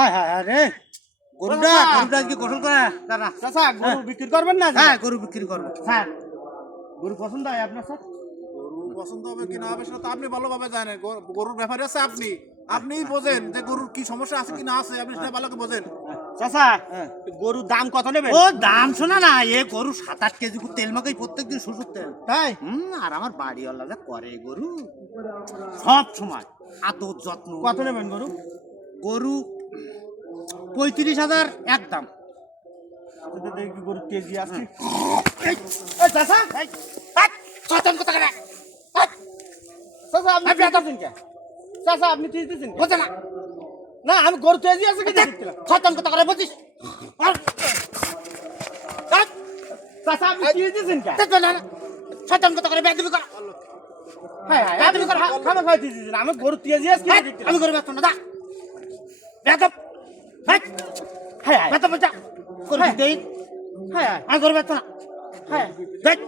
হ্যাঁ হ্যাঁ হ্যাঁ রে গরুটা আজকে গোসল করা দাঁড়া চাচা গরু বিক্রি করবেন না? হ্যাঁ গরু বিক্রি করবো স্যার গরু পছন্দ হয় আপনার স্যার? গরু পছন্দ হবে কি না হবে সেটা তো আপনি ভালোভাবে জানেন। গরুর ব্যাপারে আছে আপনিই বোঝেন যে গরুর কি সমস্যা আছে কি না আছে, আপনি সেটা ভালো করে বোঝেন। চাচা হ্যাঁ। গরুর দাম কত নেবেন? ও দাম শোনা না এ গরু 7-8 কেজি করে তেল মাখাই প্রত্যেকদিন শ্বশুর তেল তাই আর আমার বাড়িওয়ালা যা করে গরু সব সময় আদর যত্ন কত নেবেন গরু? গরু 35,000 একদম আপনাদের দেখি গরু কেজি আছে। এই চাচা এই শয়তান কথা কেন চাচা আপনি দিচ্ছেন কে? চাচা আপনি তেজ দিচ্ছেন বোঝে না না? আমি গরু তেজি আছে কি দেখছিলাম। শয়তান কথা করে বুঝিস চাচা আপনি তেজ দিচ্ছেন কে? শয়তান কথা করে বেয়াদবি কর হ্যাঁ হ্যাঁ আপনি খানা খাই তেজ দিচ্ছেন, আমি গরু তেজি আছে কি দেখছিলাম। আমি করে ব্যস্ত না দা বেয়াদব হ্যাঁ হ্যাঁ বেয়াদব যা করে হ্যাঁ। দেই হ্যাঁ আমি করে ব্যস্ত না হ্যাঁ দেখ